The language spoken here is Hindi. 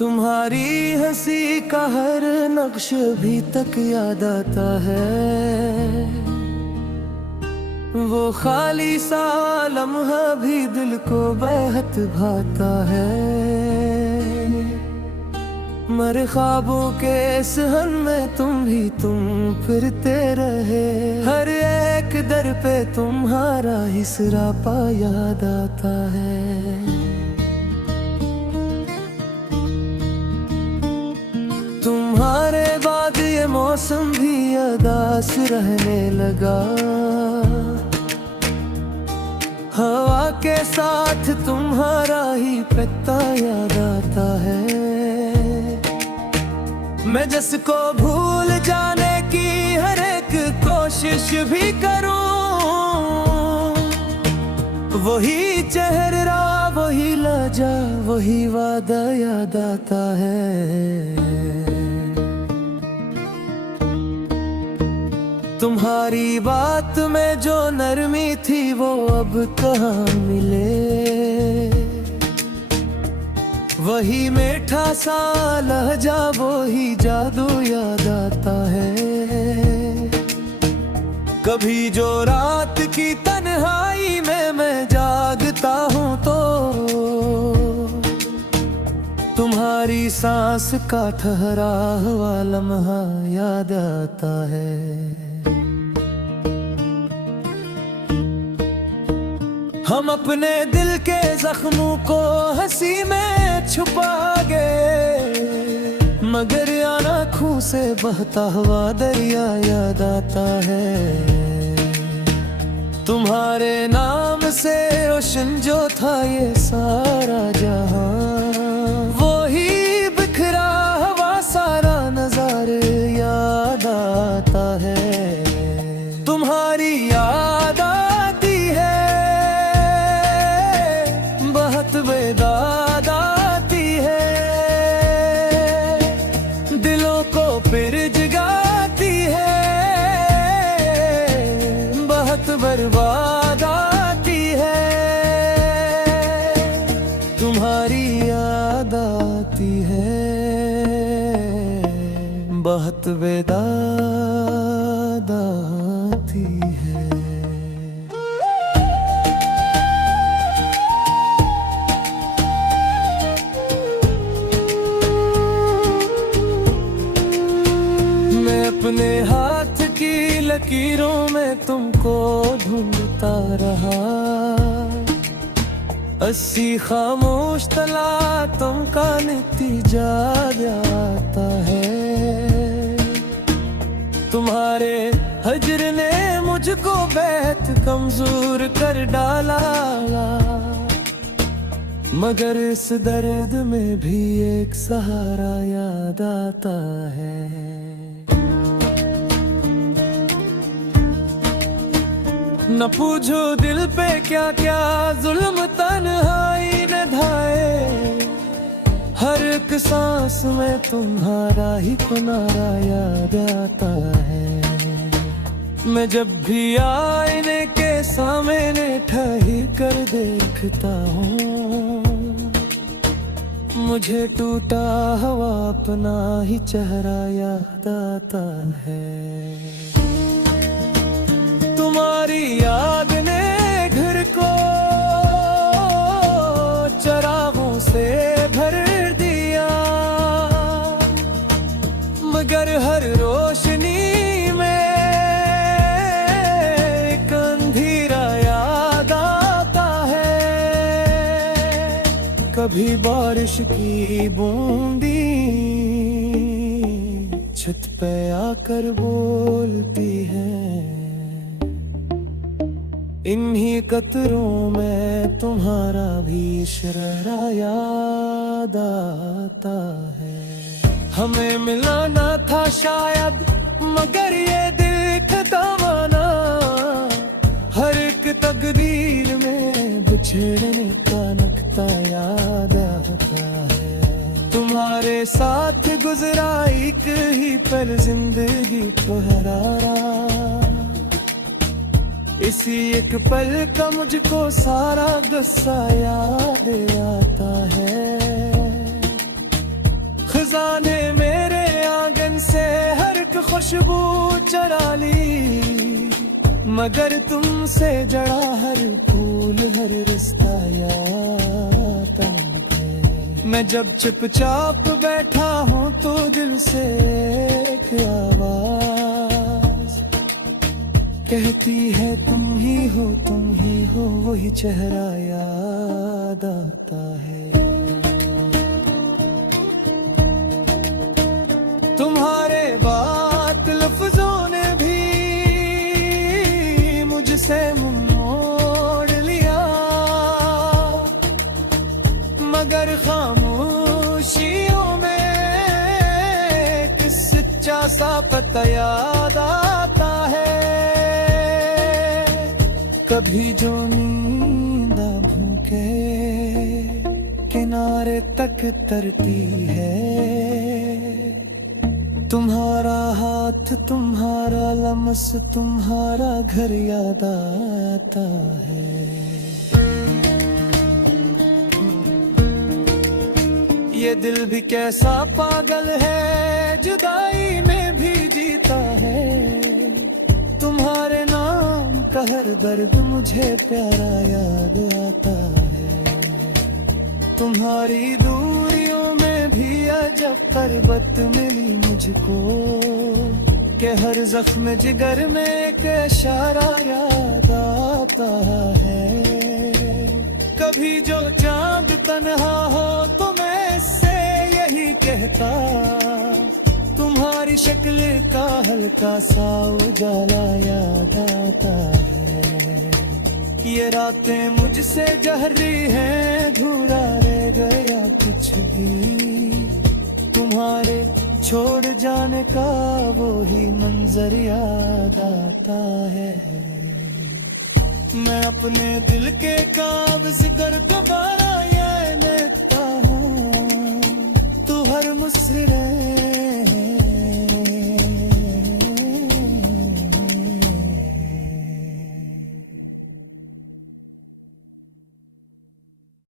तुम्हारी हंसी का हर नक्श भी तक याद आता है। वो खाली सा लम्हा भी दिल को बेहद भाता है। मर ख्वाबों के सहन में तुम फिरते रहे। हर एक दर पे तुम्हारा ही सरापा याद आता है। तुम्हारे बाद ये मौसम भी उदास रहने लगा। हवा के साथ तुम्हारा ही पत्ता याद आता है। मैं जिसको भूल जाने की हर एक कोशिश भी करूं, वही चेहरा, वही लहजा, वही वादा याद आता है। तुम्हारी बात में जो नरमी थी वो अब कहाँ मिले। वही मीठा सा लहजा, वही जादू याद आता है। कभी जो रात की तन्हाई में मैं जागता हूँ तो तुम्हारी सांस का ठहरा हुआ लम्हा याद आता है। हम अपने दिल के जख्मों को हंसी में छुपा गए, मगर आँखों से बहता हुआ दरिया याद आता है। तुम्हारे नाम से रोशन जो था ये सारा जहां, वो ही बिखरा हुआ सारा नजारे याद आता है। तुम्हारी याद आती है, बहुत बेदाद आती है। दिलों को फिर जगाती है, बहुत बर्बाद आती है। तुम्हारी याद आती है, बहुत बेदाद आती है। मैं अपने हाथ की लकीरों में तुमको ढूंढता रहा। 80 खामोश तलातम का नतीजा आता है। तुम्हारे हजर ने मुझको बेहद कमजोर कर डाला, मगर इस दर्द में भी एक सहारा याद आता है। न पूछो दिल पे क्या क्या जुल्म तन्हाई न ढाए। हर एक सांस में तुम्हारा ही किनारा याद आता है। मैं जब भी आईने के सामने ठहर कर देखता हूँ, मुझे टूटा हुआ अपना ही चेहरा याद आता है। तुम्हारी याद ने घर को चरागों से भर दिया, मगर हर रोशनी में एक अंधेरा याद आता है। कभी बारिश की बूंदी छत पे आकर बोलती है, इन्हीं कतरों में तुम्हारा भी इशारा याद आता है। हमें मिलाना था शायद, मगर ये दिखता माना। हर एक तकदीर में बिछड़ने का नक्शा याद आता है। तुम्हारे साथ गुजरा एक ही पल जिंदगी को हरारा। इसी एक पल का मुझको सारा गुस्सा याद आता है। खुशबू चरा ली, मगर तुमसे जड़ा हर फूल हर रिश्ता याद है। मैं जब चुपचाप बैठा हूँ तो दिल से एक आवाज कहती है तुम ही हो, वही चेहरा याद आता है। तुम्हारे बात लफ्जों ने भी मुझसे मुंह मोड़ लिया, मगर खामोशियों में एक सच्चा सा पता याद आता है। कभी जो नींद भूखे किनारे तक तरती है, तुम्हारा हाथ तुम्हारा लम्स तुम्हारा घर याद आता है। ये दिल भी कैसा पागल है, जुदाई में भी जीता है। तुम्हारे नाम का हर दर्द मुझे प्यारा याद आता है। तुम्हारी दूरियों में भी अजब पर्वत मिली मुझको, के हर जख्म जिगर में एक इशारा याद आता है। कभी जो चांद तन्हा हो तो मैं इससे यही कहता, तुम्हारी शक्ल का हल्का सा उजाला याद आता है। ये रातें मुझसे जहरी हैं, अधूरा रह गया कुछ भी, तुम्हारे छोड़ जाने का वो ही मंजर याद आता है। मैं अपने दिल के काबिज कर दोबारा ये लेता हूँ, तू हर मुस्कुराए